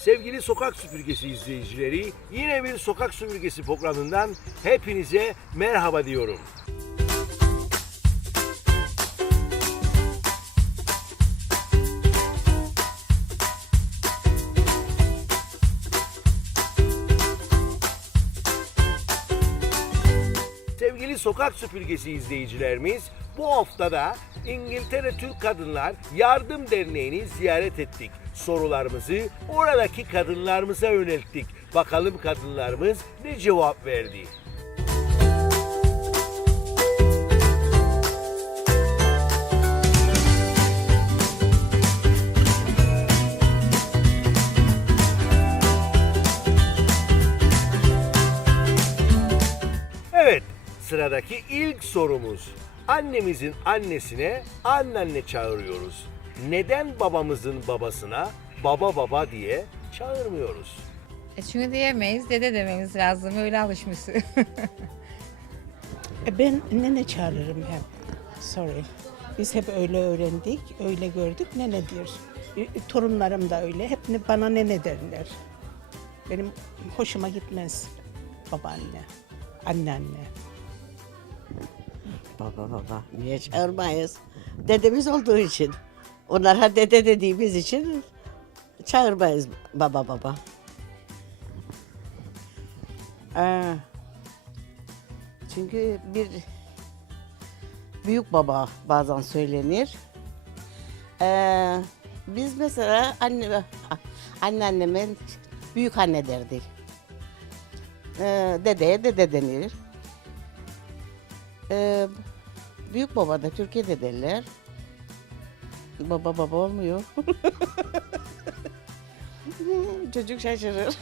Sevgili Sokak Süpürgesi izleyicileri, yine bir Sokak Süpürgesi programından hepinize merhaba diyorum. Sevgili Sokak Süpürgesi izleyicilerimiz, bu haftada İngiltere Türk Kadınlar Yardım Derneği'ni ziyaret ettik. Sorularımızı oradaki kadınlarımıza yönelttik. Bakalım kadınlarımız ne cevap verdi? Evet, sıradaki ilk sorumuz. Annemizin annesine anneanne çağırıyoruz. Neden babamızın babasına baba baba diye çağırmıyoruz? Çünkü diyemeyiz, dede dememiz lazım. Öyle alışmışız. Ben nene çağırırım hep. Sorry. Biz hep öyle öğrendik, öyle gördük. Nene diyoruz. Torunlarım da öyle. Hep bana nene derler. Benim hoşuma gitmez babaanne, anneanne. Baba niye çağırmayız? Dedemiz olduğu için. Onlara dede dediğimiz için çağırmayız baba. Çünkü bir büyük baba bazen söylenir. Biz mesela anneannemin büyük anne derdik. Dedeye dede denir. Büyük baba da Türkiye'de derler. Baba olmuyor. Çocuk şaşırır.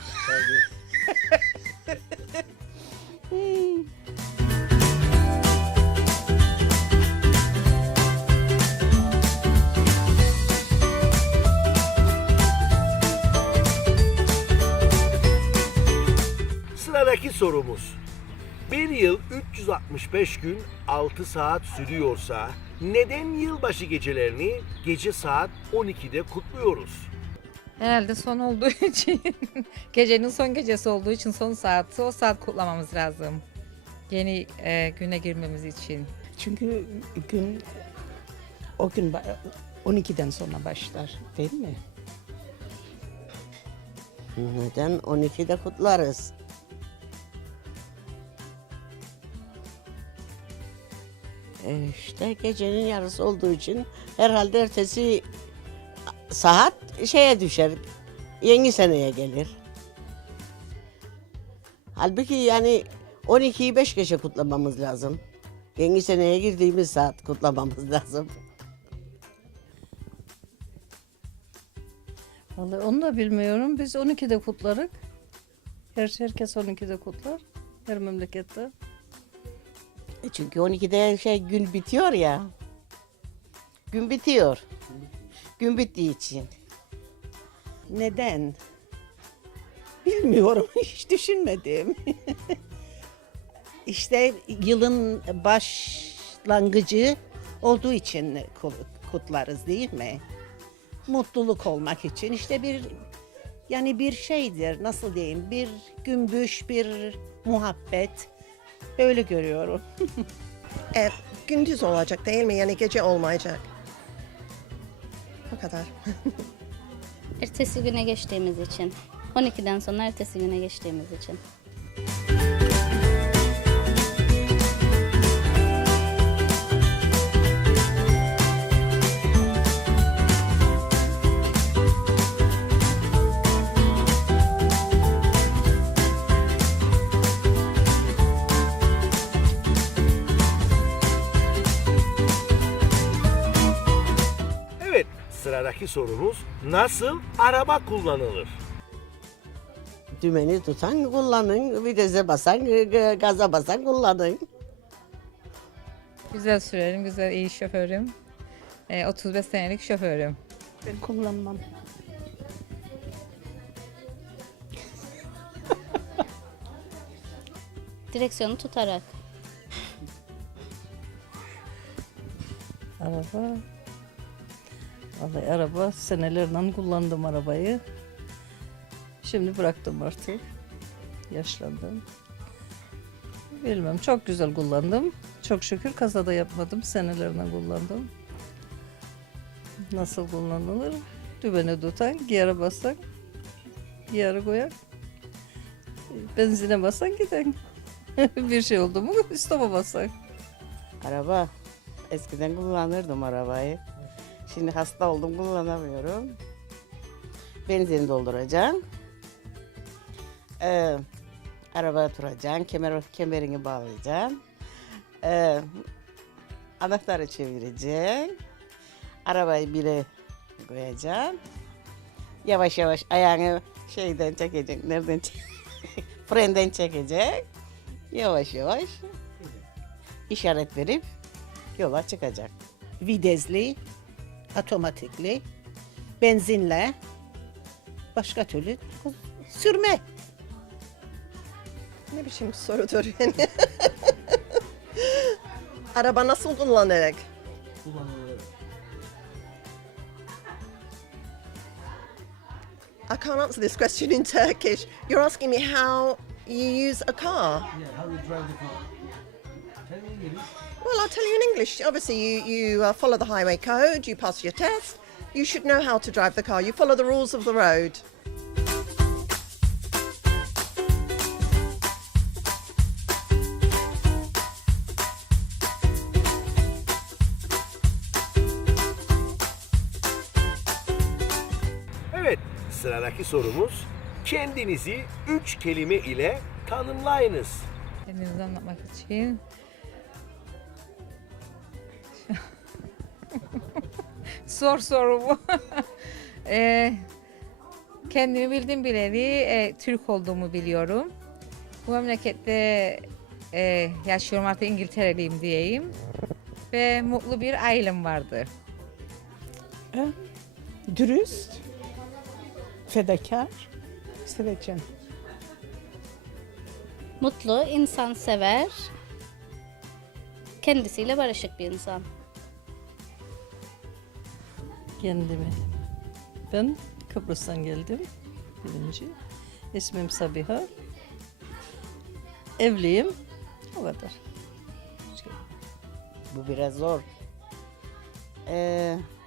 Sıradaki sorumuz. Bir yıl 365 gün 6 saat sürüyorsa neden yılbaşı gecelerini gece saat 12'de kutluyoruz? Herhalde son olduğu için, gecenin son gecesi olduğu için son saati o saat kutlamamız lazım. Yeni güne girmemiz için. Çünkü gün o gün 12'den sonra başlar, değil mi? Neden 12'de kutlarız? İşte gecenin yarısı olduğu için herhalde ertesi saat şeye düşer, yeni seneye gelir. Halbuki yani 12'yi 5 gece kutlamamız lazım. Yeni seneye girdiğimiz saat kutlamamız lazım. Vallahi onu da bilmiyorum. Biz 12'de kutlarız. Herkes 12'de kutlar. Her memlekette. Çünkü 12'de gün bitiyor ya. Gün bitiyor. Gün bittiği için. Neden? Bilmiyorum, hiç düşünmedim. İşte yılın başlangıcı olduğu için kutlarız, değil mi? Mutluluk olmak için işte bir şeydir, nasıl diyeyim, bir gümbüş, bir muhabbet, öyle görüyorum. Gündüz olacak değil mi? Yani gece olmayacak. O kadar. Ertesi güne geçtiğimiz için. 12'den sonra ertesi güne geçtiğimiz için. Evet, sıradaki sorumuz nasıl araba kullanılır? Dümeni tutan kullanın, vitese basan, gaza basan kullanın. Güzel sürerim, güzel iyi şoförüm. 35 senelik şoförüm. Ben kullanmam. Direksiyonu tutarak. Araba. Vallahi araba senelerden kullandım arabayı. Şimdi bıraktım artık. Yaşlandım. Bilmem, çok güzel kullandım. Çok şükür kazada yapmadım. Senelerine kullandım. Nasıl kullanılır? Dübene tutan, giyara basan, giyara koyan. Benzine basan giden. Bir şey oldu mu stopa basan. Araba. Eskiden kullanırdım arabayı. Şimdi hasta oldum, kullanamıyorum. Benzin dolduracaksın. Arabaya oturacaksın, kemerini bağlayacaksın. Anahtarı çevireceksin. Arabayı bire koyacaksın. Yavaş yavaş ayağını şeyden çekeceksin, nereden frenden çekeceksin. Yavaş yavaş işaret verip yola çıkacak. Vitesli, otomatikli, benzinle, başka türlü sürme. Ne biçim sorudur yani. Araba nasıl kullanılır? I can't answer this question in Turkish. You're asking me how you use a car. Well, I'll tell you in English. Obviously, you follow the highway code, you pass your test. You should know how to drive the car. You follow the rules of the road. Evet, sıradaki sorumuz kendinizi 3 kelime ile tanımlayınız. Kendimizi anlatmak için. Zor soru bu. Kendimi bildim bileli Türk olduğumu biliyorum. Bu memlekette yaşıyorum, artık İngiltereliyim diyeyim. Ve mutlu bir ailem vardı. Dürüst, fedakar, sevecen. Mutlu, insansever, kendisiyle barışık bir insan. Kendimi. Ben Kıbrıs'tan geldim. Birinci. İsmim Sabiha. Evliyim. O kadar. Bu biraz zor.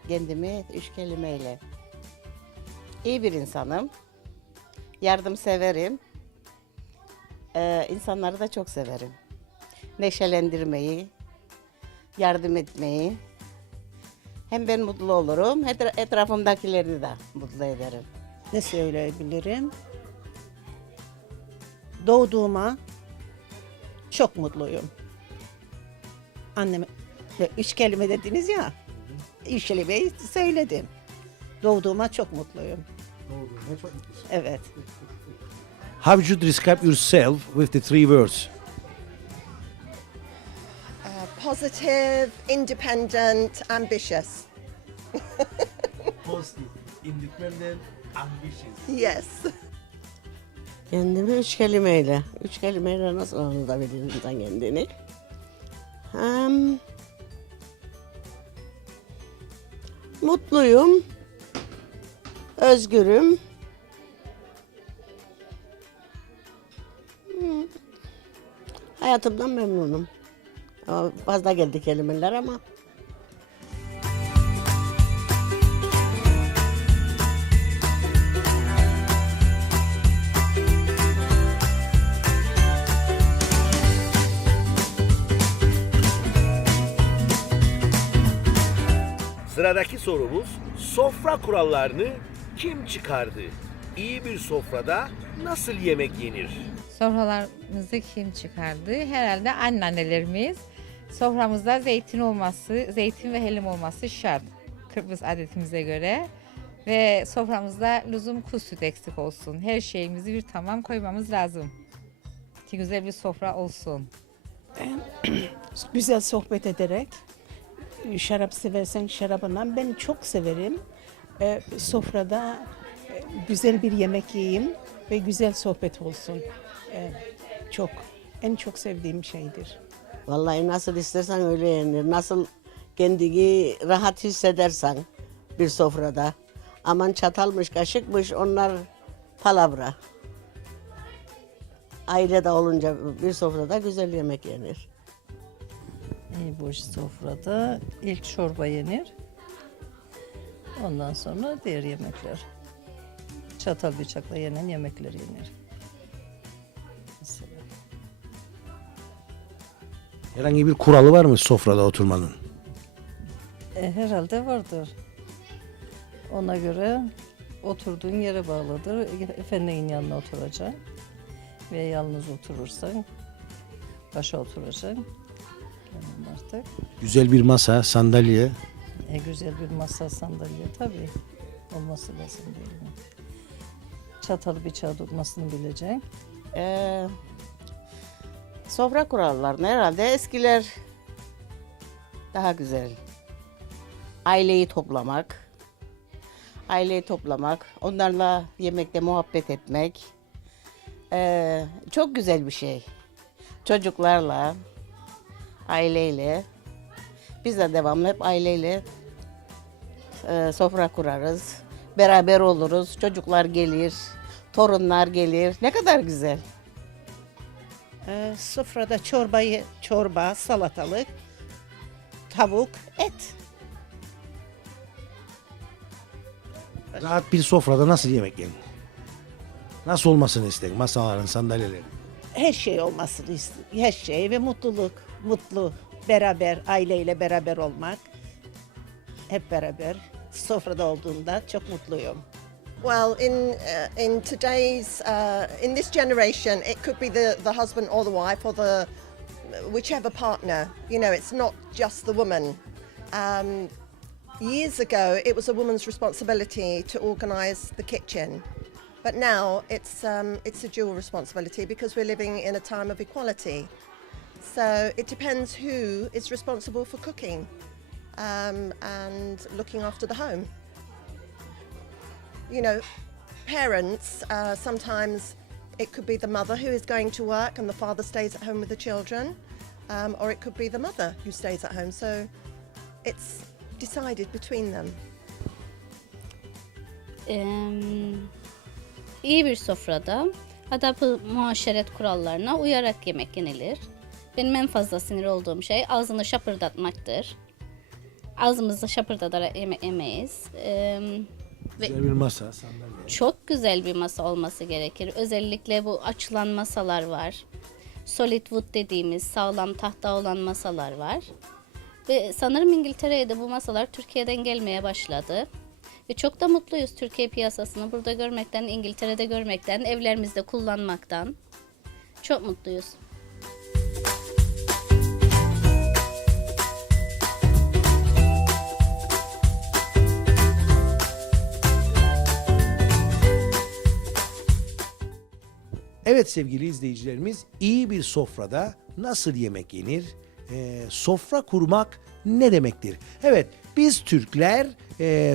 Kendimi 3 kelimeyle. İyi bir insanım. Yardımseverim. İnsanları da çok severim. Neşelendirmeyi, yardım etmeyi. Hem ben mutlu olurum, etrafımdakileri de mutlu ederim. Ne söyleyebilirim? Doğduğuma çok mutluyum. Anneme 3 kelime dediniz ya. 3 kelimeyi söyledim. Doğduğuma çok mutluyum. Evet. How should you describe yourself with the 3 words? Positive, independent, ambitious. Positive, independent, ambitious. Yes. Kendimi 3 kelimeyle. 3 kelimeyle nasıl anlatabilirim insan kendini? Mutluyum. Özgürüm. Hayatımdan memnunum. Ama fazla geldi kelimeler ama. Sıradaki sorumuz, sofra kurallarını kim çıkardı? İyi bir sofrada nasıl yemek yenir? Sofralarımızı kim çıkardı? Herhalde anneannelerimiz. Soframızda zeytin ve hellim olması şart. Kıbrıs adetimize göre. Ve soframızda lüzum kuş süt eksik olsun. Her şeyimizi bir tamam koymamız lazım. Ki güzel bir sofra olsun. Güzel sohbet ederek, şarap seversen şarabından, ben çok severim. Sofrada güzel bir yemek yiyeyim ve güzel sohbet olsun. En çok sevdiğim şeydir. Vallahi nasıl istersen öyle yenir. Nasıl kendini rahat hissedersen bir sofrada. Aman çatalmış, kaşıkmış onlar palavra. Ailede olunca bir sofrada güzel yemek yenir. Bu sofrada ilk çorba yenir. Ondan sonra diğer yemekler. Çatal bıçakla yenen yemekler yenir. Mesela. Herhangi bir kuralı var mı sofrada oturmanın? Herhalde vardır. Ona göre oturduğun yere bağlıdır. Efendinin yanına oturacaksın. Ve yalnız oturursan başa oturacaksın. Kendin artık. Güzel bir masa, sandalye. Güzel bir masa, sandalye tabii olması lazım değil mi? Çatal bıçağı tutmasını bileceksin. Sofra kurallarını herhalde eskiler daha güzel. Aileyi toplamak, onlarla yemekte muhabbet etmek çok güzel bir şey. Çocuklarla, aileyle, biz de devamlı hep aileyle sofra kurarız. Beraber oluruz, çocuklar gelir, torunlar gelir. Ne kadar güzel. Sofrada çorba, salatalık, tavuk, et. Rahat bir sofrada nasıl yemek yenir? Nasıl olmasını isterim masaların, sandalyelerin? Her şey olmasını istiyorum. Her şey ve mutlu, beraber, aileyle beraber olmak. Hep beraber sofrada olduğunda çok mutluyum. Well, in today's in this generation, it could be the husband or the wife or the whichever partner. You know, it's not just the woman. Years ago, it was a woman's responsibility to organise the kitchen, but now it's a dual responsibility because we're living in a time of equality. So it depends who is responsible for cooking and looking after the home. You know, parents, sometimes it could be the mother who is going to work and the father stays at home with the children, or it could be the mother who stays at home. So it's decided between them. İyi bir sofrada adab-ı muaşeret kurallarına uyarak yemek yenilir. Benim en fazla sinir olduğum şey ağzını şapırdatmaktır. Ağzımızı şapırdatarak yemeyiz. Güzel bir masa, sandalye. Çok güzel bir masa olması gerekir. Özellikle bu açılan masalar var. Solid wood dediğimiz sağlam tahta olan masalar var. Ve sanırım İngiltere'ye de bu masalar Türkiye'den gelmeye başladı. Ve çok da mutluyuz Türkiye piyasasını burada görmekten, İngiltere'de görmekten, evlerimizde kullanmaktan. Çok mutluyuz. Evet sevgili izleyicilerimiz, iyi bir sofrada nasıl yemek yenir? Sofra kurmak ne demektir? Evet, biz Türkler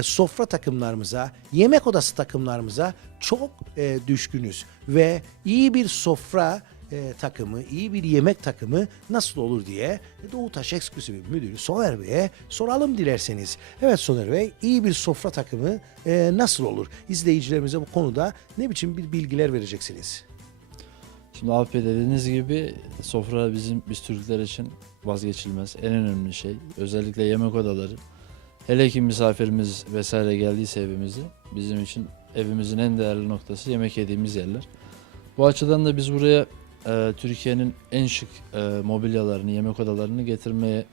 sofra takımlarımıza, yemek odası takımlarımıza çok düşkünüz. Ve iyi bir sofra takımı, iyi bir yemek takımı nasıl olur diye Doğutaş Eksklusif Müdürü Soner Bey'e soralım dilerseniz. Evet Soner Bey, iyi bir sofra takımı nasıl olur? İzleyicilerimize bu konuda ne biçim bir bilgiler vereceksiniz? Şimdi abi dediğiniz gibi sofra biz Türkler için vazgeçilmez, en önemli şey. Özellikle yemek odaları. Hele ki misafirimiz vesaire geldiyse evimize, bizim için evimizin en değerli noktası yemek yediğimiz yerler. Bu açıdan da biz buraya Türkiye'nin en şık mobilyalarını, yemek odalarını getirmeye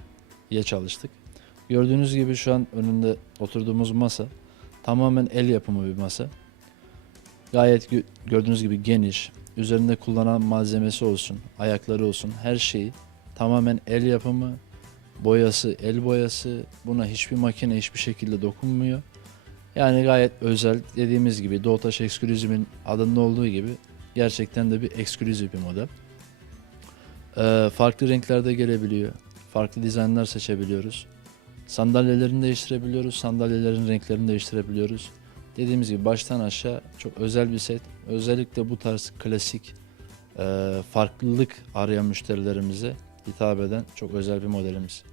çalıştık. Gördüğünüz gibi şu an önünde oturduğumuz masa tamamen el yapımı bir masa. Gayet gördüğünüz gibi geniş, üzerinde kullanılan malzemesi olsun, ayakları olsun, her şeyi tamamen el yapımı, boyası, el boyası. Buna hiçbir makine hiçbir şekilde dokunmuyor. Yani gayet özel, dediğimiz gibi Doğutaş Eksklusif'in adında olduğu gibi gerçekten de bir eksklusif bir model. Farklı renklerde gelebiliyor. Farklı dizaynlar seçebiliyoruz. Sandalyelerini değiştirebiliyoruz. Sandalyelerin renklerini değiştirebiliyoruz. Dediğimiz gibi baştan aşağı çok özel bir set. Özellikle bu tarz klasik farklılık arayan müşterilerimize hitap eden çok özel bir modelimiz.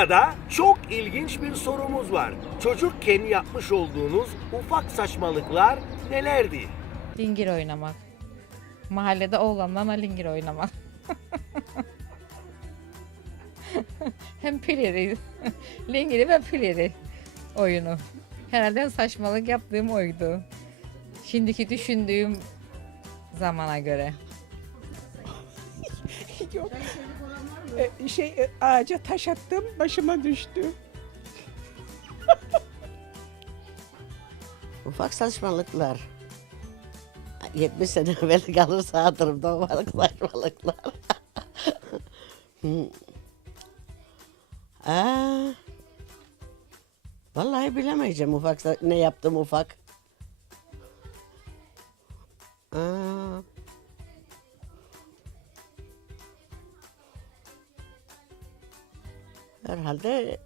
Sırada çok ilginç bir sorumuz var. Çocukken yapmış olduğunuz ufak saçmalıklar nelerdi? Lingir oynamak. Mahallede oğlanlarla lingir oynamak. Hem pileri, lingiri ve pileri oyunu. Herhalde en saçmalık yaptığım oydu. Şimdiki düşündüğüm zamana göre. Yok. Ağaca taş attım, başıma düştü. Ufak saçmalıklar. 70 sene evvel kalırsa hatırımda ufak saçmalıklar. Vallahi bilemeyeceğim ne yaptım ufak. Herhalde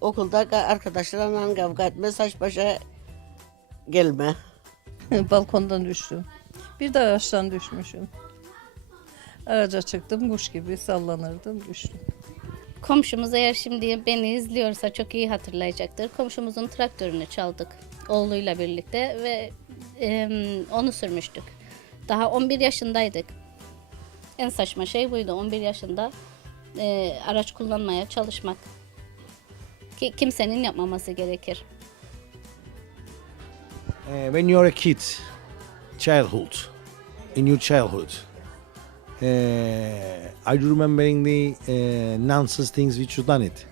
okulda arkadaşlarla kavga etme, saç başa gelme. Balkondan düştüm. Bir de ağaçtan düşmüşüm. Ağaca çıktım, kuş gibi sallanırdım, düştüm. Komşumuz eğer şimdi beni izliyorsa çok iyi hatırlayacaktır. Komşumuzun traktörünü çaldık oğluyla birlikte ve onu sürmüştük. Daha 11 yaşındaydık. En saçma şey buydu, 11 yaşında araç kullanmaya çalışmak. Ki kimsenin yapmaması gerekir. When you're a kid, in your childhood, are you remembering the nonsense things which you done it?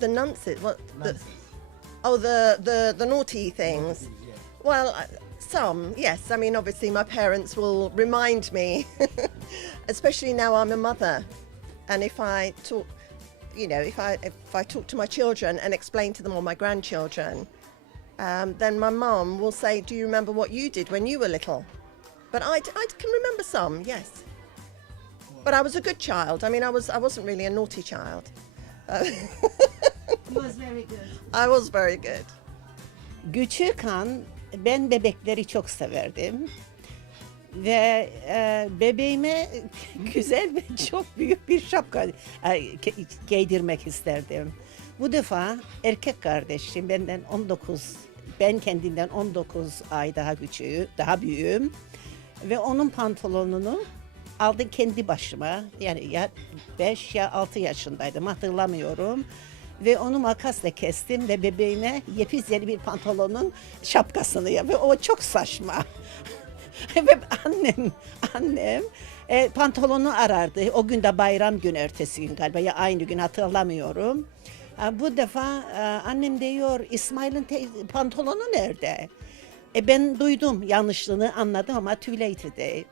The nonsense, the naughty things. Well, some, yes. I mean, obviously, my parents will remind me, especially now I'm a mother, and if I talk, if I talk to my children and explain to them, or my grandchildren, then my mum will say, "Do you remember what you did when you were little?" But I can remember some, yes. But I was a good child. I mean, I wasn't really a naughty child. You was very good. I was very good. Küçükken ben bebekleri çok severdim. Ve bebeğime güzel ve çok büyük bir şapka giydirmek isterdim. Bu defa erkek kardeşim benden 19, ben kendinden 19 ay daha büyüğüm. Ve onun pantolonunu aldı kendi başıma. Yani ya 5 ya 6 yaşındaydım, hatırlamıyorum. Ve onu makasla kestim ve bebeğime yepyeni bir pantolonun şapkasını yaptım. Ve o çok saçma. Ve annem pantolonu arardı. O gün de bayram günü, ertesi gün galiba ya aynı gün, hatırlamıyorum. Bu defa annem diyor, İsmail'in pantolonu nerede? Ben duydum, yanlışlığını anladım ama too late değil.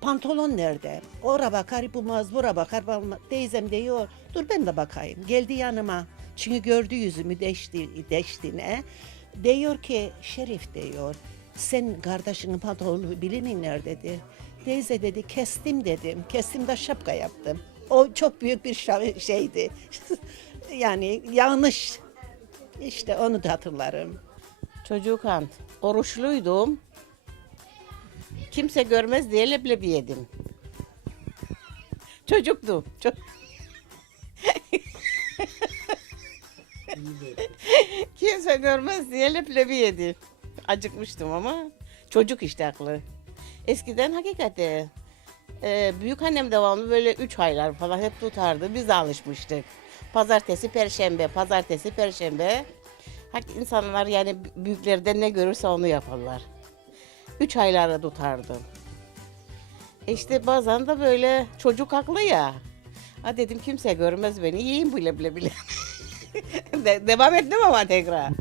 Pantolon nerede? Ora bakar bulmaz, bura bakar bulmaz. Teyzem diyor, dur ben de bakayım. Geldi yanıma. Çünkü gördü yüzümü değiştiğine. Diyor ki, Şerif diyor, sen kardeşinin pantolonu bilir mi nerededir? Teyze dedi, kestim dedim. Kestim de şapka yaptım. O çok büyük bir şeydi. Yani yanlış. İşte onu da hatırlarım. Çocukken oruçluydum. Kimse görmez diye leblebi yedim. Çocuktum. Kimse görmez diye leblebi yedim. Acıkmıştım ama çocuk işte aklı. Eskiden hakikaten büyük annem devamlı böyle 3 aylar falan hep tutardı. Biz de alışmıştık. Pazartesi, perşembe. İnsanlar yani büyüklerden ne görürse onu yaparlar. 3 aylarda tutardım. İşte bazen de böyle çocuk haklı ya. Ha dedim kimse görmez beni, yiyeyim bile. Devam ettim ama tekrar.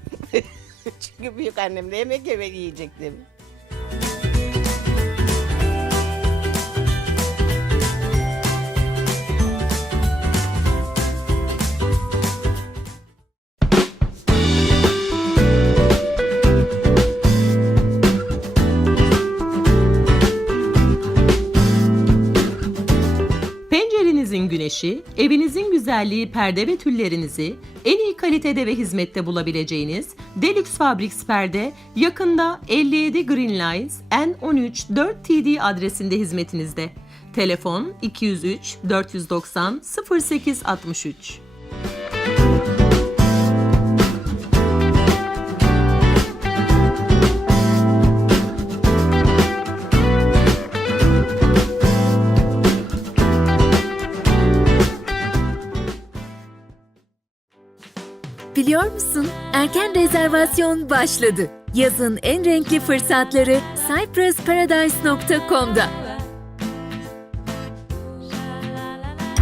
Çünkü büyük annemle yemek yiyecektim. Pencerenizin güneşi, evinizin güzelliği, perde ve tüllerinizi en iyi kalitede ve hizmette bulabileceğiniz Deluxe Fabrics Perde yakında 57 Green Lines N13 4TD adresinde hizmetinizde. Telefon 203 490 0863. bekliyor musun? Erken rezervasyon başladı. Yazın en renkli fırsatları cyprusparadise.com'da.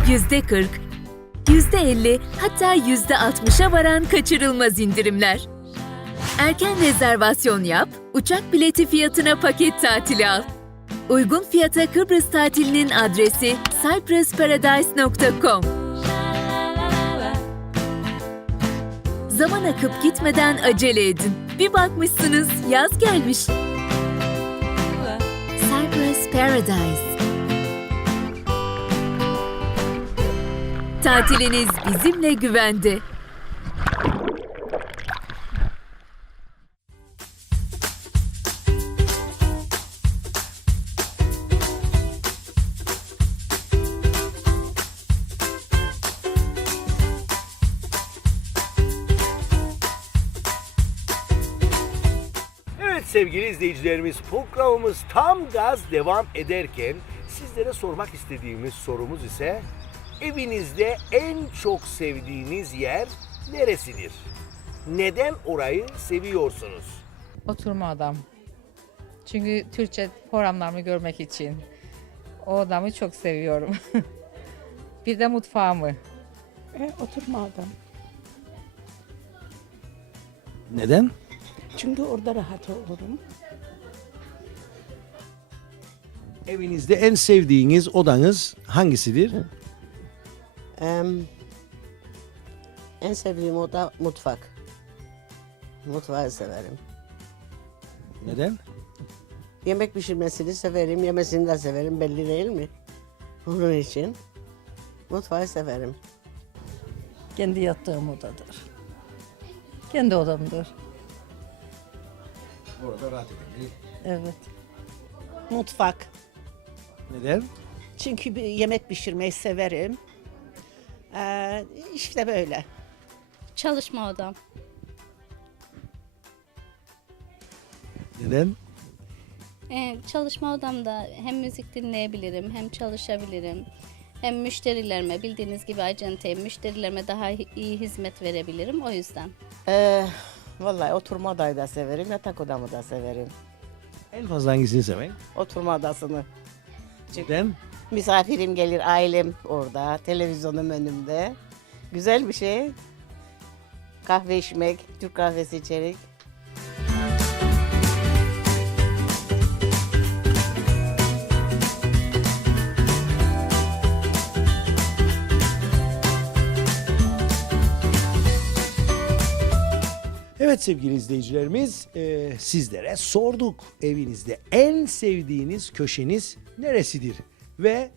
%40, %50 hatta %60'a varan kaçırılmaz indirimler. Erken rezervasyon yap, uçak bileti fiyatına paket tatili al. Uygun fiyata Kıbrıs tatilinin adresi cyprusparadise.com. Zaman akıp gitmeden acele edin. Bir bakmışsınız yaz gelmiş. Cyprus Paradise. Tatiliniz bizimle güvende. Evet sevgili izleyicilerimiz, programımız tam gaz devam ederken sizlere sormak istediğimiz sorumuz ise evinizde en çok sevdiğiniz yer neresidir? Neden orayı seviyorsunuz? Oturma odam. Çünkü Türkçe programlarımı görmek için. O odamı çok seviyorum. Bir de mutfağımı. Oturma adam. Neden? Çünkü orada rahat olurum. Evinizde en sevdiğiniz odanız hangisidir? En sevdiğim oda mutfak. Mutfağı severim. Neden? Yemek pişirmesini severim, yemesini de severim, belli değil mi? Onun için mutfağı severim. Kendi yattığım odadır. Kendi odamdır. Orada rahat edin. Evet. Mutfak. Neden? Çünkü bir yemek pişirmeyi severim. İşte böyle. Çalışma odam. Neden? Çalışma odamda hem müzik dinleyebilirim, hem çalışabilirim. Hem müşterilerime, bildiğiniz gibi acenteyim, müşterilerime daha iyi hizmet verebilirim o yüzden. Vallahi oturma odayı da severim, yatak odamı da severim. En fazla hangisini seven? Oturma odasını. Neden? Misafirim gelir, ailem orada, televizyonum önümde. Güzel bir şey. Kahve içmek, Türk kahvesi içerek. Evet sevgili izleyicilerimiz, sizlere sorduk. Evinizde en sevdiğiniz köşeniz neresidir? Ve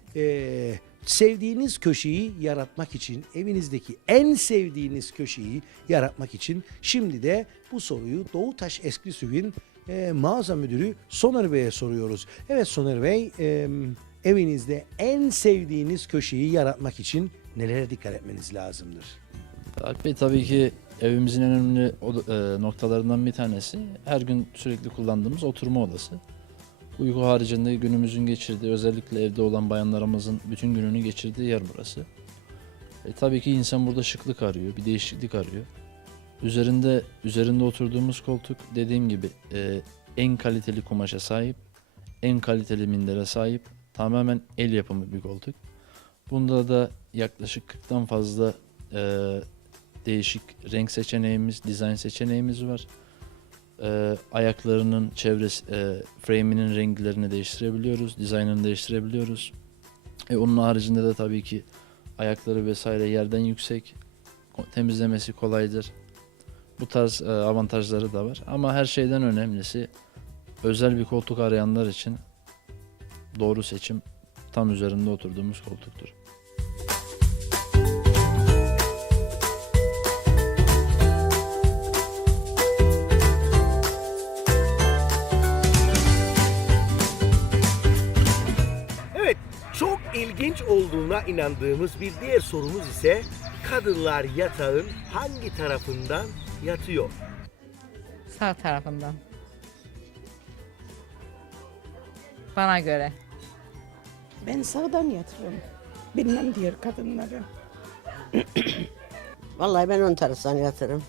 sevdiğiniz köşeyi yaratmak için, evinizdeki en sevdiğiniz köşeyi yaratmak için şimdi de bu soruyu Doğutaş Eskisüv'ün mağaza müdürü Soner Bey'e soruyoruz. Evet Soner Bey, evinizde en sevdiğiniz köşeyi yaratmak için nelere dikkat etmeniz lazımdır? Alp Bey, tabii ki evimizin en önemli noktalarından bir tanesi her gün sürekli kullandığımız oturma odası. Uyku haricinde günümüzün geçirdiği, özellikle evde olan bayanlarımızın bütün gününü geçirdiği yer burası. Tabii ki insan burada şıklık arıyor, bir değişiklik arıyor. Üzerinde oturduğumuz koltuk, dediğim gibi en kaliteli kumaşa sahip, en kaliteli mindere sahip, tamamen el yapımı bir koltuk. Bunda da yaklaşık 40'tan fazla değişik renk seçeneğimiz, dizayn seçeneğimiz var. Ayaklarının çevresi, frame'inin renklerini değiştirebiliyoruz, dizaynını değiştirebiliyoruz. Onun haricinde de tabii ki ayakları vesaire yerden yüksek, temizlemesi kolaydır. Bu tarz avantajları da var. Ama her şeyden önemlisi, özel bir koltuk arayanlar için doğru seçim tam üzerinde oturduğumuz koltuktur. Çok ilginç olduğuna inandığımız bir diğer sorumuz ise kadınlar yatağın hangi tarafından yatıyor? Sağ tarafından. Bana göre. Ben sağdan yatırım. Bilmem diğer kadınları. Vallahi ben ön taraftan yatırım.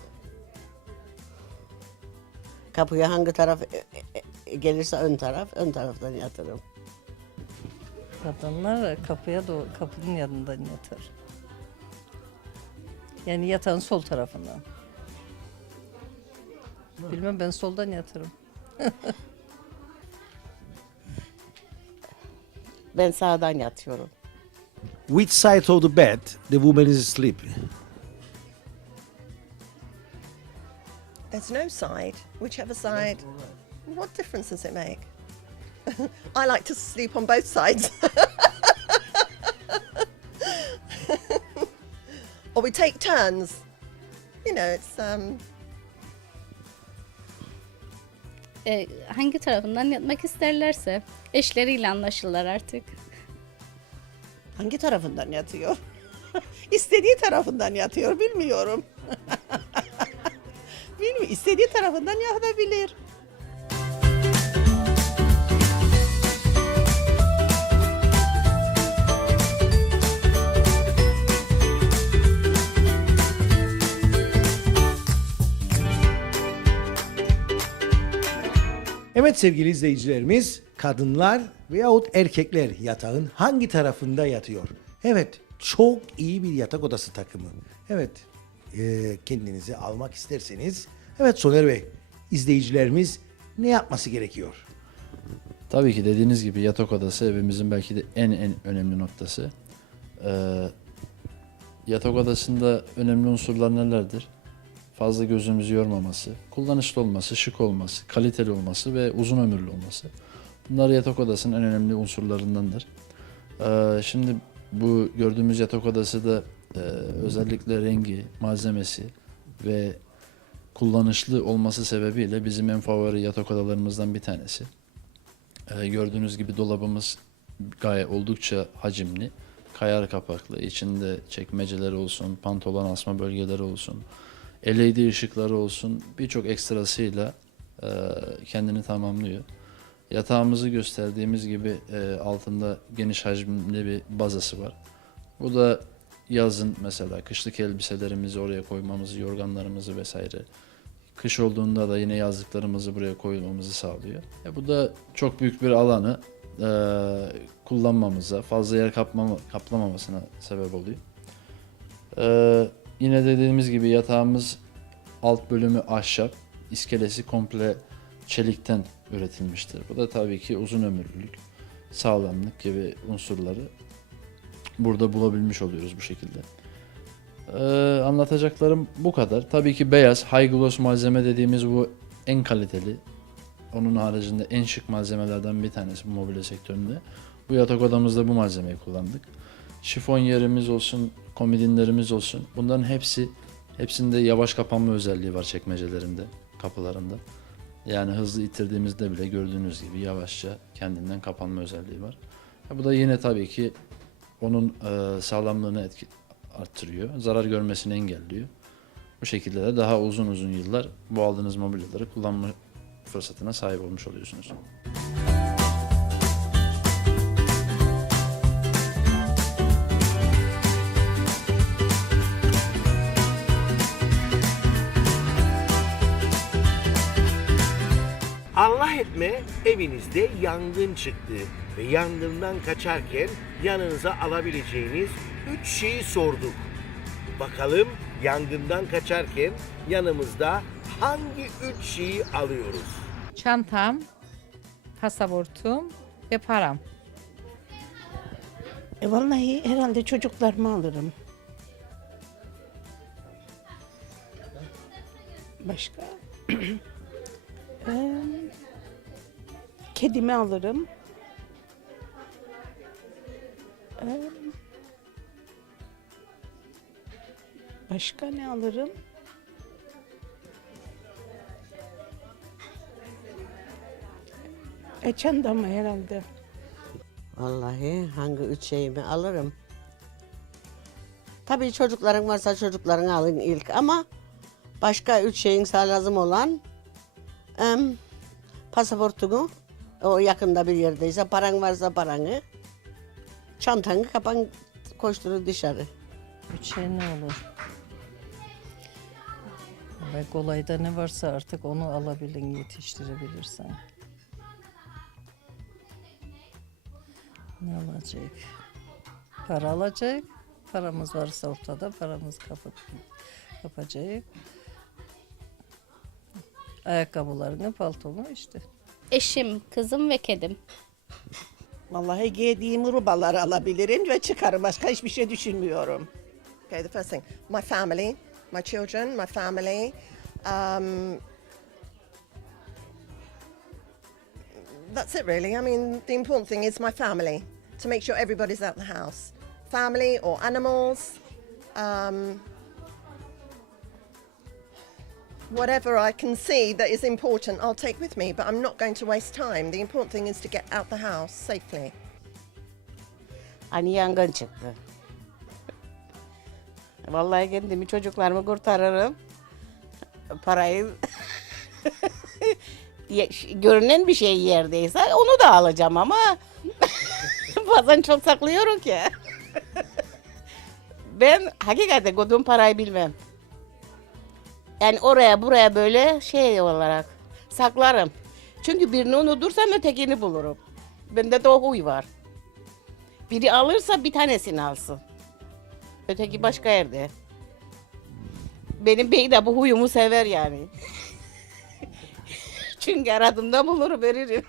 Kapıya hangi taraf gelirse ön taraftan yatırım. Kadınlar kapıya doğru, kapının yanından yatar. Yani yatağın sol tarafından. Bilmem, ben soldan yatırım. Ben sağdan yatıyorum. Which side of the bed the woman is asleep? There's no side. Whichever side. What difference does it make? I like to sleep on both sides. Or we take turns. You know, it's Hangi tarafından yatmak isterlerse eşleriyle anlaşırlar artık. Hangi tarafından yatıyor? İstediği tarafından yatıyor, bilmiyorum. Bilmiyorum, istediği tarafından yatabilir. Evet sevgili izleyicilerimiz, kadınlar veyahut erkekler yatağın hangi tarafında yatıyor? Evet, çok iyi bir yatak odası takımı. Evet, kendinizi almak isterseniz, evet Soner Bey, izleyicilerimiz ne yapması gerekiyor? Tabii ki dediğiniz gibi yatak odası evimizin belki de en önemli noktası. Yatak odasında önemli unsurlar nelerdir? Fazla gözümüzü yormaması, kullanışlı olması, şık olması, kaliteli olması ve uzun ömürlü olması. Bunlar yatak odasının en önemli unsurlarındandır. Şimdi bu gördüğümüz yatak odası da özellikle rengi, malzemesi ve kullanışlı olması sebebiyle bizim en favori yatak odalarımızdan bir tanesi. Gördüğünüz gibi dolabımız gayet oldukça hacimli, kayar kapaklı, içinde çekmeceleri olsun, pantolon asma bölgeleri olsun, LED ışıkları olsun, birçok ekstrasıyla kendini tamamlıyor. Yatağımızı gösterdiğimiz gibi altında geniş hacimli bir bazası var. Bu da yazın mesela kışlık elbiselerimizi oraya koymamızı, yorganlarımızı vesaire. Kış olduğunda da yine yazlıklarımızı buraya koymamızı sağlıyor. Bu da çok büyük bir alanı kullanmamıza, fazla yer kaplamamasına sebep oluyor. Yine dediğimiz gibi yatağımız alt bölümü ahşap, iskelesi komple çelikten üretilmiştir. Bu da tabii ki uzun ömürlülük, sağlamlık gibi unsurları burada bulabilmiş oluyoruz bu şekilde. Anlatacaklarım bu kadar. Tabii ki beyaz, high gloss malzeme dediğimiz bu en kaliteli. Onun haricinde en şık malzemelerden bir tanesi bu mobilya sektöründe. Bu yatak odamızda bu malzemeyi kullandık. Şifon yerimiz olsun, komodinlerimiz olsun. Bunların hepsinde yavaş kapanma özelliği var çekmecelerinde, kapılarında. Yani hızlı ittirdiğimizde bile gördüğünüz gibi yavaşça kendinden kapanma özelliği var. Bu da yine tabii ki onun sağlamlığını arttırıyor, zarar görmesini engelliyor. Bu şekilde de daha uzun yıllar bu aldığınız mobilyaları kullanma fırsatına sahip olmuş oluyorsunuz. Allah etme evinizde yangın çıktı ve yangından kaçarken yanınıza alabileceğiniz 3 şeyi sorduk. Bakalım yangından kaçarken yanımızda hangi 3 şeyi alıyoruz? Çantam, pasaportum ve param. Vallahi herhalde çocuklarımı alırım. Başka? Kedimi alırım. Başka ne alırım? Çantamı herhalde. Vallahi hangi 3 şeyimi alırım? Tabii çocukların varsa çocuklarını alın ilk ama başka 3 şeyin sana lazım olan pasaportunu, o yakında bir yerdeyse, paran varsa paranı, çantanı kapan, koşturur dışarı. 3 şey ne olur? Ve kolayda ne varsa artık onu alabilin, yetiştirebilirsen. Ne alacak? Para alacak. Paramız varsa ortada paramız kapacak. Ayakkabılarını, paltonu işte. Eşim, kızım ve kedim. Vallahi giydiğim rubaları alabilirim ve çıkarım. Başka hiçbir şey düşünmüyorum. Okay, the first thing, my family, my children, my family. That's it really. I mean, the important thing is my family, to make sure everybody's out the house. Family or animals. Whatever I can see that is important, I'll take with me, but I'm not going to waste time. The important thing is to get out the house safely. Hani yangın çıktı. Vallahi kendimi, çocuklarımı kurtarırım. Parayı görünen bir şey yerdeyse onu da alacağım ama bazen çok saklıyorum ki. Ben hakikaten koyduğum parayı bilmem. Yani oraya buraya böyle şey olarak saklarım. Çünkü birini unutursam ötekini bulurum. Bende de o huy var. Biri alırsa bir tanesini alsın. Öteki başka yerde. Benim bey de bu huyumu sever yani. Çünkü aradığımda bulurum, veririm.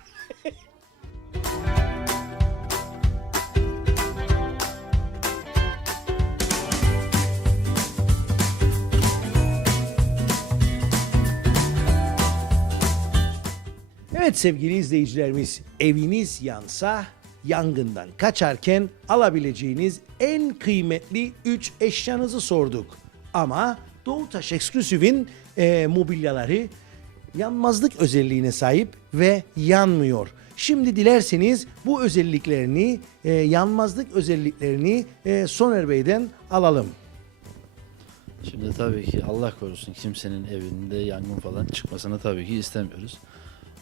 Evet sevgili izleyicilerimiz, eviniz yansa yangından kaçarken alabileceğiniz en kıymetli 3 eşyanızı sorduk. Ama Doğutaş Eksklüsif'in mobilyaları yanmazlık özelliğine sahip ve yanmıyor. Şimdi dilerseniz bu özelliklerini, yanmazlık özelliklerini Soner Bey'den alalım. Şimdi tabii ki Allah korusun kimsenin evinde yangın falan çıkmasını tabii ki istemiyoruz.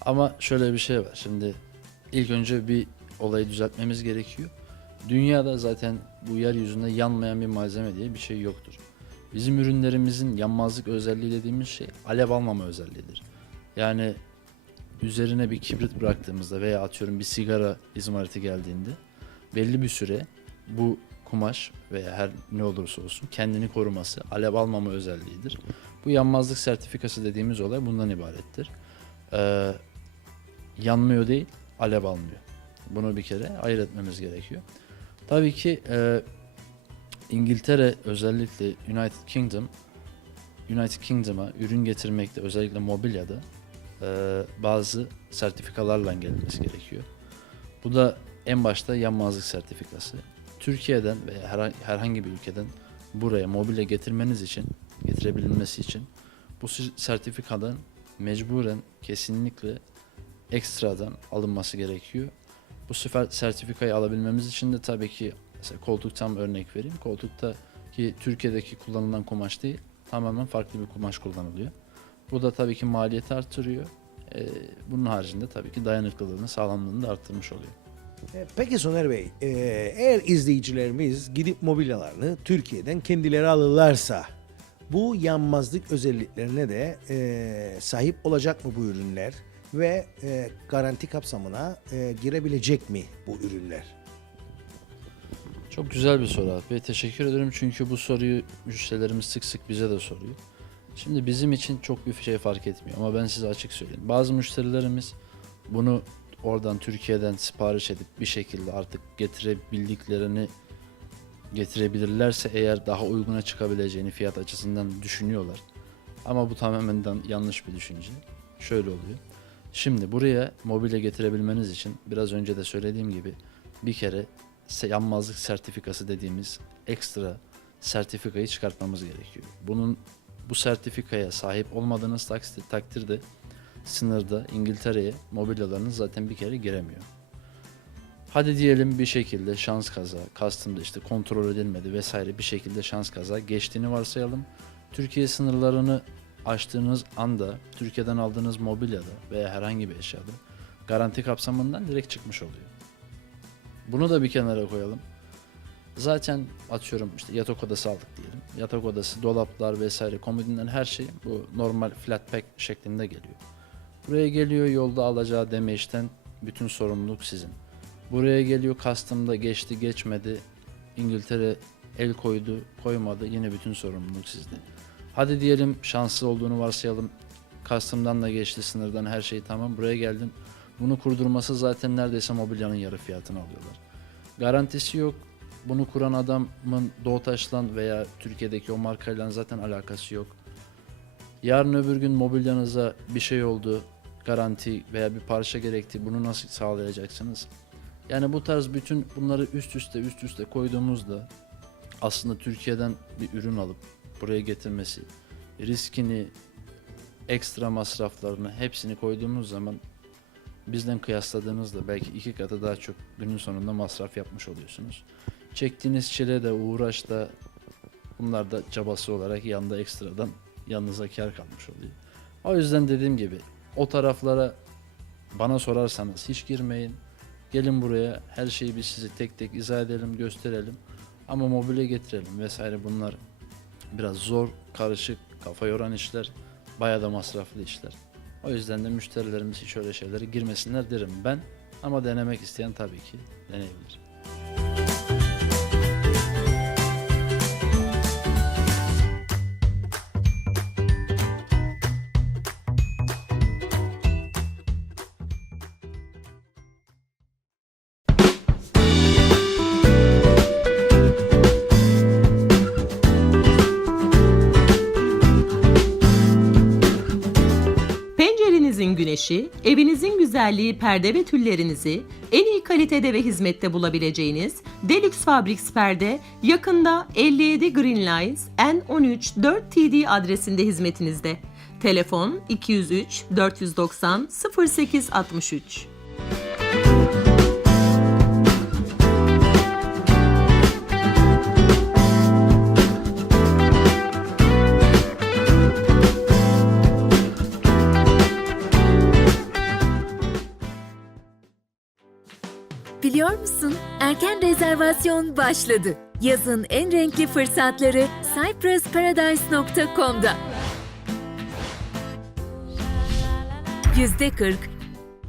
Ama şöyle bir şey var. Şimdi ilk önce bir olayı düzeltmemiz gerekiyor. Dünyada zaten bu yeryüzünde yanmayan bir malzeme diye bir şey yoktur. Bizim ürünlerimizin yanmazlık özelliği dediğimiz şey alev almama özelliğidir. Yani üzerine bir kibrit bıraktığımızda veya atıyorum bir sigara izmariti geldiğinde belli bir süre bu kumaş veya her ne olursa olsun kendini koruması, alev almama özelliğidir. Bu yanmazlık sertifikası dediğimiz olay bundan ibarettir. Yanmıyor değil, alev almıyor. Bunu bir kere ayırt etmemiz gerekiyor. Tabii ki İngiltere, özellikle United Kingdom'a ürün getirmekte, özellikle mobilyada bazı sertifikalarla gelinmesi gerekiyor. Bu da en başta yanmazlık sertifikası. Türkiye'den veya herhangi bir ülkeden buraya mobilya getirmeniz için, getirebilmesi için bu sertifikadan mecburen kesinlikle ekstradan alınması gerekiyor. Bu sertifikayı alabilmemiz için de tabii ki mesela koltuktan örnek vereyim. Koltukta ki Türkiye'deki kullanılan kumaş değil, tamamen farklı bir kumaş kullanılıyor. Bu da tabii ki maliyeti artırıyor. Bunun haricinde tabii ki dayanıklılığını, sağlamlığını da arttırmış oluyor. Peki Soner Bey, eğer izleyicilerimiz gidip mobilyalarını Türkiye'den kendileri alırlarsa bu yanmazlık özelliklerine de sahip olacak mı bu ürünler ve garanti kapsamına girebilecek mi bu ürünler? Çok güzel bir soru abi. Teşekkür ederim çünkü bu soruyu müşterilerimiz sık sık bize de soruyor. Şimdi bizim için çok bir şey fark etmiyor ama ben size açık söyleyeyim. Bazı müşterilerimiz bunu oradan Türkiye'den sipariş edip bir şekilde artık getirebilirlerse eğer daha uyguna çıkabileceğini fiyat açısından düşünüyorlar. Ama bu tamamen yanlış bir düşünce. Şöyle oluyor. Şimdi buraya mobilya getirebilmeniz için biraz önce de söylediğim gibi bir kere yanmazlık sertifikası dediğimiz ekstra sertifikayı çıkartmamız gerekiyor. Bu sertifikaya sahip olmadığınız takdirde sınırda İngiltere'ye mobilyalarınız zaten bir kere giremiyor. Hadi diyelim bir şekilde şans kaza, customs işte kontrol edilmedi vesaire bir şekilde şans kaza geçtiğini varsayalım. Türkiye sınırlarını aştığınız anda Türkiye'den aldığınız mobilyada veya herhangi bir eşyada garanti kapsamından direkt çıkmış oluyor. Bunu da bir kenara koyalım. Zaten atıyorum işte yatak odası aldık diyelim. Yatak odası, dolaplar vesaire, komodinler her şey bu normal flat pack şeklinde geliyor. Buraya geliyor, yolda alacağı demeçten bütün sorumluluk sizin. Buraya geliyor, custom'da geçti geçmedi, İngiltere el koydu koymadı, yine bütün sorumluluk sizde. Hadi diyelim şanslı olduğunu varsayalım, custom'dan da geçti, sınırdan her şey tamam, buraya geldin. Bunu kurdurması zaten neredeyse mobilyanın yarı fiyatını alıyorlar. Garantisi yok. Bunu kuran adamın Doğutaş'la veya Türkiye'deki o markayla zaten alakası yok. Yarın öbür gün mobilyanıza bir şey oldu, garanti veya bir parça gerekti, bunu nasıl sağlayacaksınız? Yani bu tarz bütün bunları üst üste koyduğumuzda aslında Türkiye'den bir ürün alıp buraya getirmesi, riskini, ekstra masraflarını hepsini koyduğumuz zaman bizden kıyasladığınızda belki 2 katı daha çok günün sonunda masraf yapmış oluyorsunuz. Çektiğiniz çile de uğraş da bunlar da cabası olarak yanında ekstradan yanınıza kar kalmış oluyor. O yüzden dediğim gibi o taraflara bana sorarsanız hiç girmeyin. Gelin buraya, her şeyi biz size tek tek izah edelim, gösterelim. Ama mobilya getirelim vesaire, bunlar biraz zor, karışık, kafa yoran işler, bayağı da masraflı işler. O yüzden de müşterilerimiz hiç öyle şeylere girmesinler derim ben. Ama denemek isteyen tabii ki deneyebilir. Pencerenizin güneşi, evinizin güzelliği, perde ve tüllerinizi en iyi kalitede ve hizmette bulabileceğiniz Deluxe Fabrics Perde yakında 57 Green Lines N13 4TD adresinde hizmetinizde. Telefon 203 490 0863. Biliyor musun? Erken rezervasyon başladı. Yazın en renkli fırsatları cyprusparadise.com'da. %40,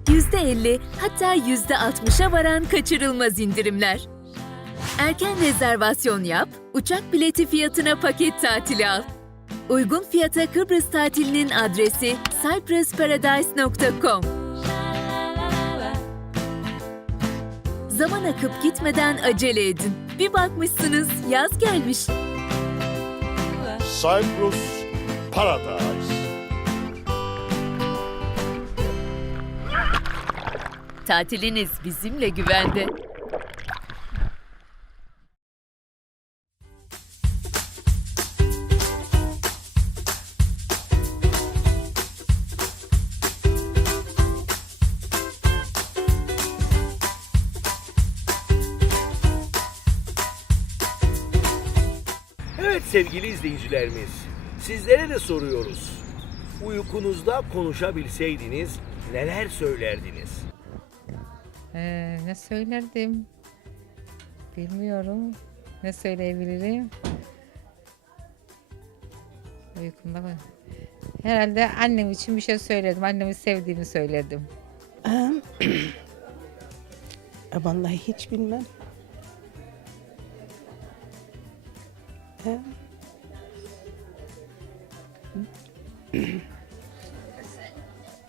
%50 hatta %60'a varan kaçırılmaz indirimler. Erken rezervasyon yap, uçak bileti fiyatına paket tatili al. Uygun fiyata Kıbrıs tatilinin adresi cyprusparadise.com. Zaman akıp gitmeden acele edin. Bir bakmışsınız yaz gelmiş. Cyprus Paradise. Tatiliniz bizimle güvende. Evet sevgili izleyicilerimiz, sizlere de soruyoruz. Uykunuzda konuşabilseydiniz neler söylerdiniz? Ne söylerdim? Bilmiyorum. Ne söyleyebilirim? Uykumda mı? Herhalde annem için bir şey söyledim. Annemi sevdiğimi söylerdim. Vallahi hiç bilmem.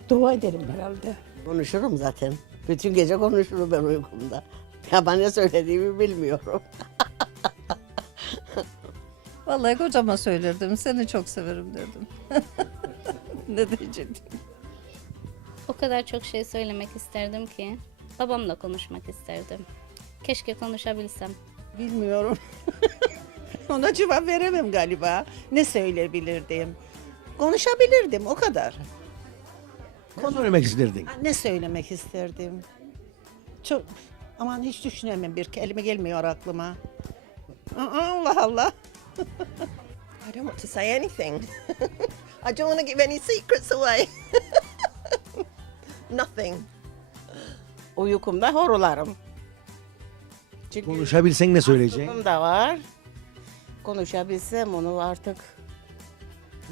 Dua ederim herhalde. Konuşurum zaten. Bütün gece konuşurum ben uykumda. Ya ben ne söylediğimi bilmiyorum. Vallahi kocama söylerdim, seni çok severim derdim. Ne diyecektim? O kadar çok şey söylemek isterdim ki. Babamla konuşmak isterdim. Keşke konuşabilsem. Bilmiyorum. Ona cevap veremem galiba. Ne söyleyebilirdim? Konuşabilirdim o kadar. Ne söylemek isterdin? Ne söylemek isterdim? Çok aman hiç düşünemem, bir kelime gelmiyor aklıma. Allah Allah. I don't want to say anything. I don't want to give any secrets away. Nothing. Uykumda horularım. Çünkü Konuşabilsen ne söyleyeceksin? aklım da var. Konuşabilsem onu artık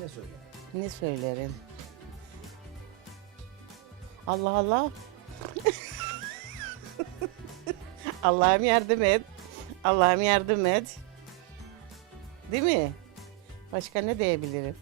Ne söyle? ne söylerim? Allah Allah. Allah'ım yardım et. Allah'ım yardım et. Değil mi? Başka ne diyebilirim?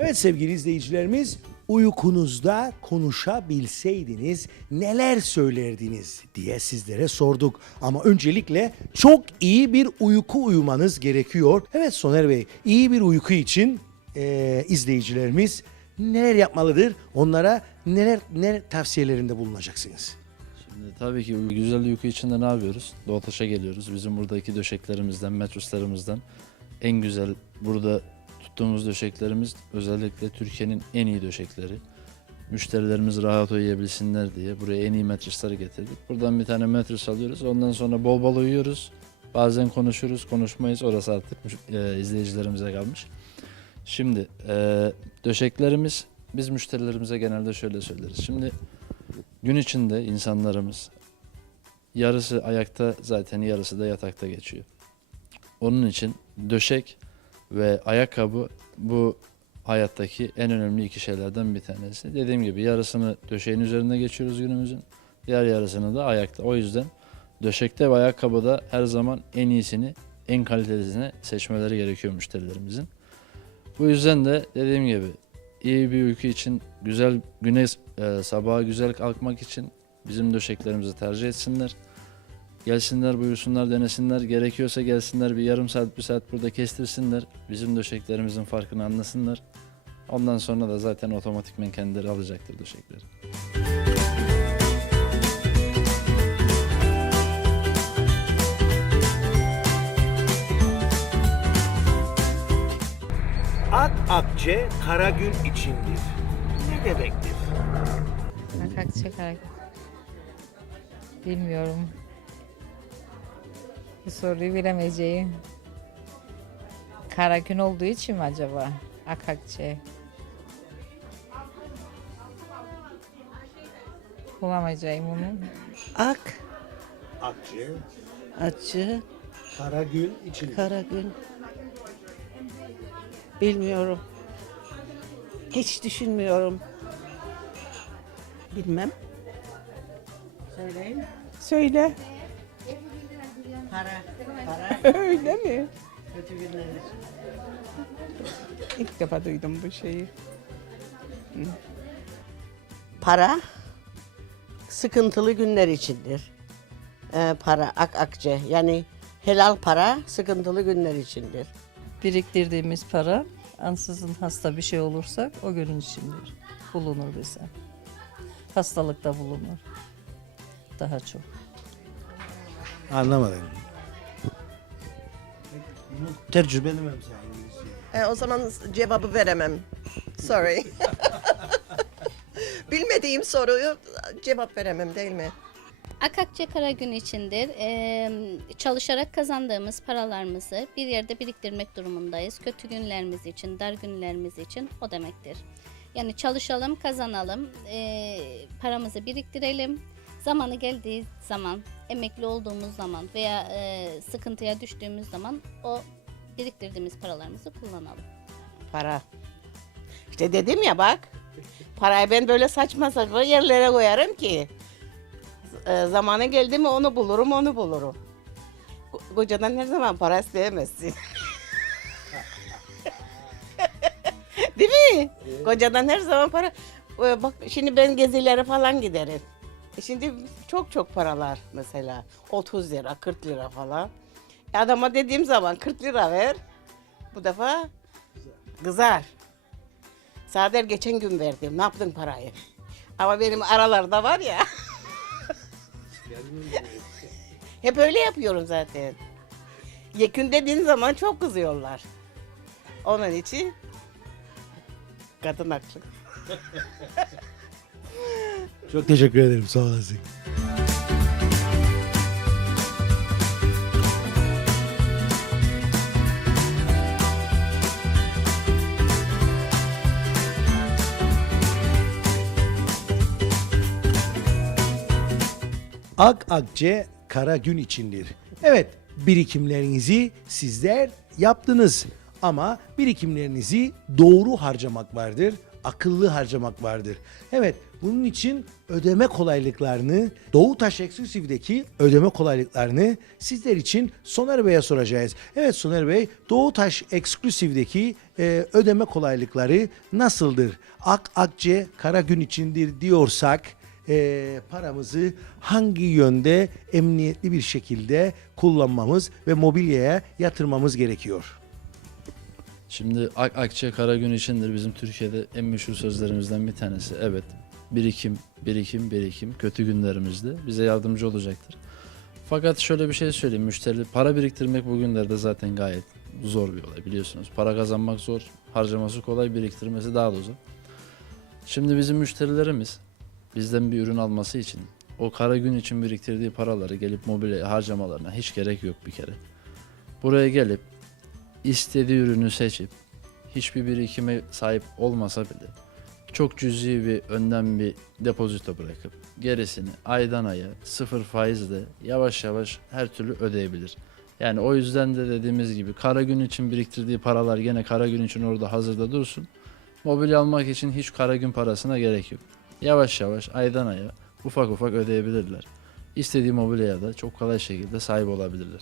Evet sevgili izleyicilerimiz, uykunuzda konuşabilseydiniz neler söylerdiniz diye sizlere sorduk. Ama öncelikle çok iyi bir uyku uyumanız gerekiyor. Evet Soner Bey, iyi bir uyku için izleyicilerimiz neler yapmalıdır? Onlara neler tavsiyelerinde bulunacaksınız? Şimdi tabii ki güzel uyku için de ne yapıyoruz? Doğataş'a geliyoruz. Bizim buradaki döşeklerimizden, mattresslerimizden en güzel burada tuttuğumuz döşeklerimiz özellikle Türkiye'nin en iyi döşekleri. Müşterilerimiz rahat uyuyabilsinler diye buraya en iyi mattressları getirdik. Buradan bir tane mattress alıyoruz. Ondan sonra bol bol uyuyoruz. Bazen konuşuruz, konuşmayız. Orası artık izleyicilerimize kalmış. Şimdi döşeklerimiz, biz müşterilerimize genelde şöyle söyleriz. Şimdi gün içinde insanlarımız yarısı ayakta, zaten yarısı da yatakta geçiyor. Onun için döşek ve ayakkabı bu hayattaki en önemli iki şeylerden bir tanesi. Dediğim gibi yarısını döşeğin üzerinde geçiyoruz günümüzün. Diğer yarısını da ayakta. O yüzden döşekte ve ayakkabıda her zaman en iyisini, en kalitelisini seçmeleri gerekiyor müşterilerimizin. Bu yüzden de dediğim gibi iyi bir uyku için, güzel sabaha güzel kalkmak için bizim döşeklerimizi tercih etsinler. Gelsinler, buyursunlar, denesinler. Gerekiyorsa gelsinler bir yarım saat, bir saat burada kestirsinler. Bizim döşeklerimizin farkını anlasınlar. Ondan sonra da zaten otomatikmen kendileri alacaktır döşekleri. Akakçe kara gün içindir. Ne demektir? Akakçe Karagün. Bilmiyorum. Bu soruyu bilemeyeceğim. Karagün olduğu için mi acaba? Akakçe. Bulamayacağım onu. Ak, Akçe acı, Kara gün için. kara gün. Bilmiyorum. Hiç düşünmüyorum. Bilmem. Söyleyin. Söyle. Para Öyle mi? kötü günler için. İlk defa duydum bu şeyi. Para sıkıntılı günler içindir. Para akçe yani helal para sıkıntılı günler içindir. Biriktirdiğimiz para ansızın hasta bir şey olursak o günün içindir. Bulunur bize. Hastalıkta bulunur. Daha çok. Anlamadım. Tecrübeli mi sen? O zaman cevabı veremem. Sorry. Bilmediğim soruyu cevap veremem değil mi? Akakçe kara gün içindir. Çalışarak kazandığımız paralarımızı bir yerde biriktirmek durumundayız. Kötü günlerimiz için, dar günlerimiz için o demektir. Yani çalışalım, kazanalım, paramızı biriktirelim. Zamanı geldiği zaman, emekli olduğumuz zaman veya sıkıntıya düştüğümüz zaman o biriktirdiğimiz paralarımızı kullanalım. Para. İşte dedim ya bak. Parayı ben böyle saçma saçma yerlere koyarım ki. Zamanı geldi mi onu bulurum. Kocadan her zaman para isteyemezsin. Değil mi? Kocadan her zaman para. Bak şimdi ben gezilere falan giderim. Şimdi çok paralar mesela. 30 lira, 40 lira falan. Adama dediğim zaman 40 lira ver. Bu defa kızar. Sader geçen gün verdim. Ne yaptın parayı? Ama benim aralarda var ya. Hep öyle yapıyorum zaten. Yekün dediğin zaman çok kızıyorlar. Onun için kadın haklı. Çok teşekkür ederim. Sağ olasın. Ak akçe kara gün içindir. Evet, birikimlerinizi sizler yaptınız ama birikimlerinizi doğru harcamak vardır, akıllı harcamak vardır. Evet, bunun için ödeme kolaylıklarını, Doğutaş Eksklusif'deki ödeme kolaylıklarını sizler için Soner Bey'e soracağız. Evet Soner Bey, Doğutaş Eksklusif'deki ödeme kolaylıkları nasıldır? Ak akçe kara gün içindir diyorsak paramızı hangi yönde emniyetli bir şekilde kullanmamız ve mobilyaya yatırmamız gerekiyor? Şimdi akçe kara gün içindir bizim Türkiye'de en meşhur sözlerimizden bir tanesi. Evet, birikim, birikim, birikim kötü günlerimizde bize yardımcı olacaktır. Fakat şöyle bir şey söyleyeyim, müşteri para biriktirmek bugünlerde zaten gayet zor bir olay biliyorsunuz. Para kazanmak zor, harcaması kolay, biriktirmesi daha da zor. Şimdi bizim müşterilerimiz bizden bir ürün alması için o kara gün için biriktirdiği paraları gelip mobilya harcamalarına hiç gerek yok bir kere. Buraya gelip istediği ürünü seçip hiçbir birikime sahip olmasa bile çok cüzi bir önden bir depozito bırakıp gerisini aydan aya sıfır faizle yavaş yavaş her türlü ödeyebilir. Yani o yüzden de dediğimiz gibi kara gün için biriktirdiği paralar gene kara gün için orada hazırda dursun. Mobilya almak için hiç kara gün parasına gerek yok. Yavaş yavaş aydan aya ufak ufak ödeyebilirler. İstediği mobilyaya da çok kolay şekilde sahip olabilirler.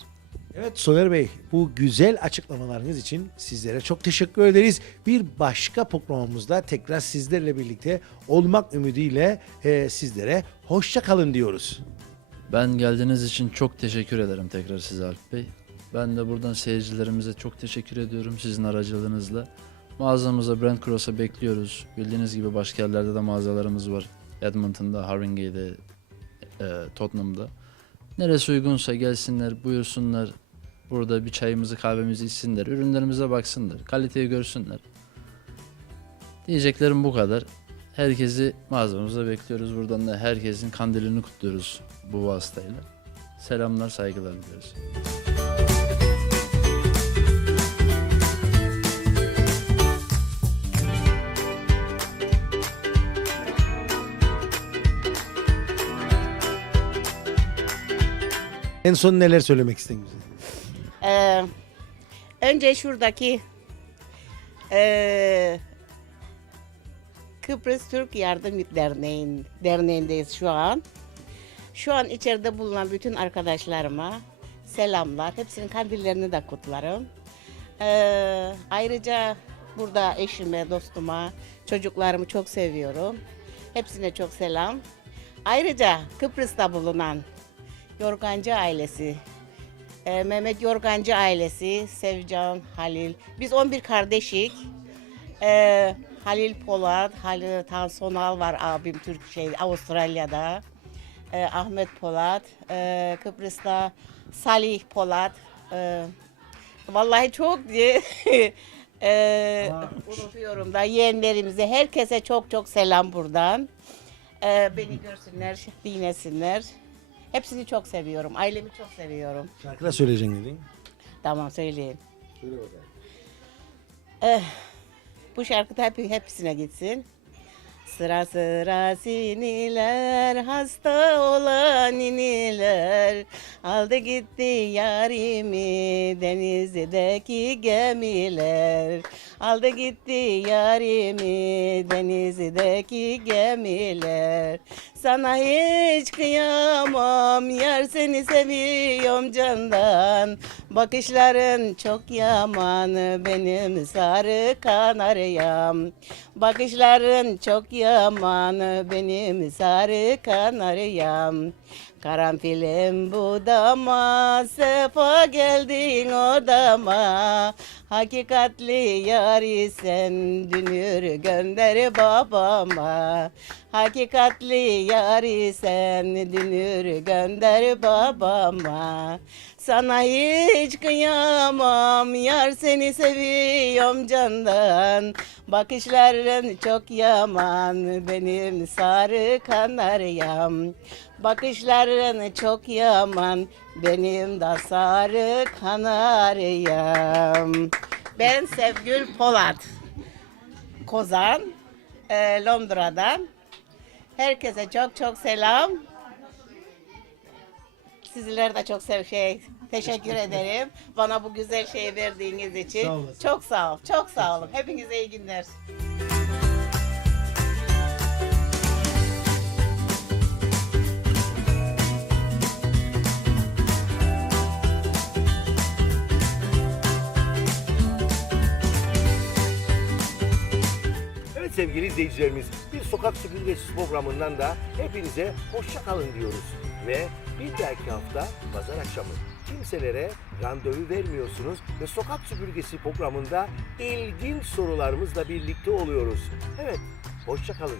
Evet Soner Bey, bu güzel açıklamalarınız için sizlere çok teşekkür ederiz. Bir başka programımızda tekrar sizlerle birlikte olmak ümidiyle sizlere hoşça kalın diyoruz. Ben geldiğiniz için çok teşekkür ederim tekrar size Alp Bey. Ben de buradan seyircilerimize çok teşekkür ediyorum sizin aracılığınızla. Mağazamıza Brand Cross'a bekliyoruz. Bildiğiniz gibi başka yerlerde de mağazalarımız var. Edmonton'da, Haringey'de, Tottenham'da. Neresi uygunsa gelsinler, buyursunlar. Burada bir çayımızı, kahvemizi içsinler, ürünlerimize baksınlar, kaliteyi görsünler. Diyeceklerim bu kadar. Herkesi mağazamıza bekliyoruz. Buradan da herkesin kandilini kutluyoruz bu vasıtayla. Selamlar, saygılar diliyoruz. En son neler söylemek istedin bize? Önce şuradaki Kıbrıs Türk Yardım Derneği'ndeyiz şu an. Şu an içeride bulunan bütün arkadaşlarıma selamlar. Hepsinin kandillerini de kutlarım. Ayrıca burada eşime, dostuma, çocuklarımı çok seviyorum. Hepsine çok selam. Ayrıca Kıbrıs'ta bulunan Yorgancı ailesi, Mehmet Yorgancı ailesi, Sevcan, Halil. Biz 11 kardeşik. Halil Polat, Halil Tansonal var abim Avustralya'da. Ahmet Polat, Kıbrıs'ta Salih Polat. Vallahi çok unutuyorum da yeğenlerimize, herkese çok çok selam buradan. Beni görsünler, dinlesinler. Hepsini çok seviyorum. Ailemi çok seviyorum. Şarkılar söyleyeceksin dedin. Tamam söyleyeyim. Söyle bakalım. Bu şarkı da hepsine gitsin. Sıra sıra siniler, hasta olan iniler, aldı gitti yarimi denizdeki gemiler. Aldı gitti yarimi denizdeki gemiler. Sana hiç kıyamam, yar seni seviyorum candan. Bakışların çok yaman, benim sarı kanaryam. Bakışların çok yaman, benim sarı kanaryam. Karanfilim budama, sefa geldin odama. Hakikatli yari sen, dünür gönder babama. Hakikatli yari sen, dünür gönder babama. Sana hiç kıyamam, yar seni seviyorum candan. Bakışların çok yaman, benim sarı kanaryam. Bakışların çok yaman, benim de sarı kanaryam. Ben Sevgül Polat, Kozan, Londra'dan. Herkese çok çok selam. Sizler de çok teşekkür ederim. Bana bu güzel şeyi verdiğiniz için. Sağ olasın. Çok sağ ol. Çok sağ olun. Hepinize iyi günler. Evet sevgili izleyicilerimiz, bir sokak süpürgesi programından da hepinize hoşça kalın diyoruz. Ve bir dahaki hafta pazar akşamı kimselere randevu vermiyorsunuz ve sokak süpürgesi programında ilginç sorularımızla birlikte oluyoruz. Evet, hoşça kalın.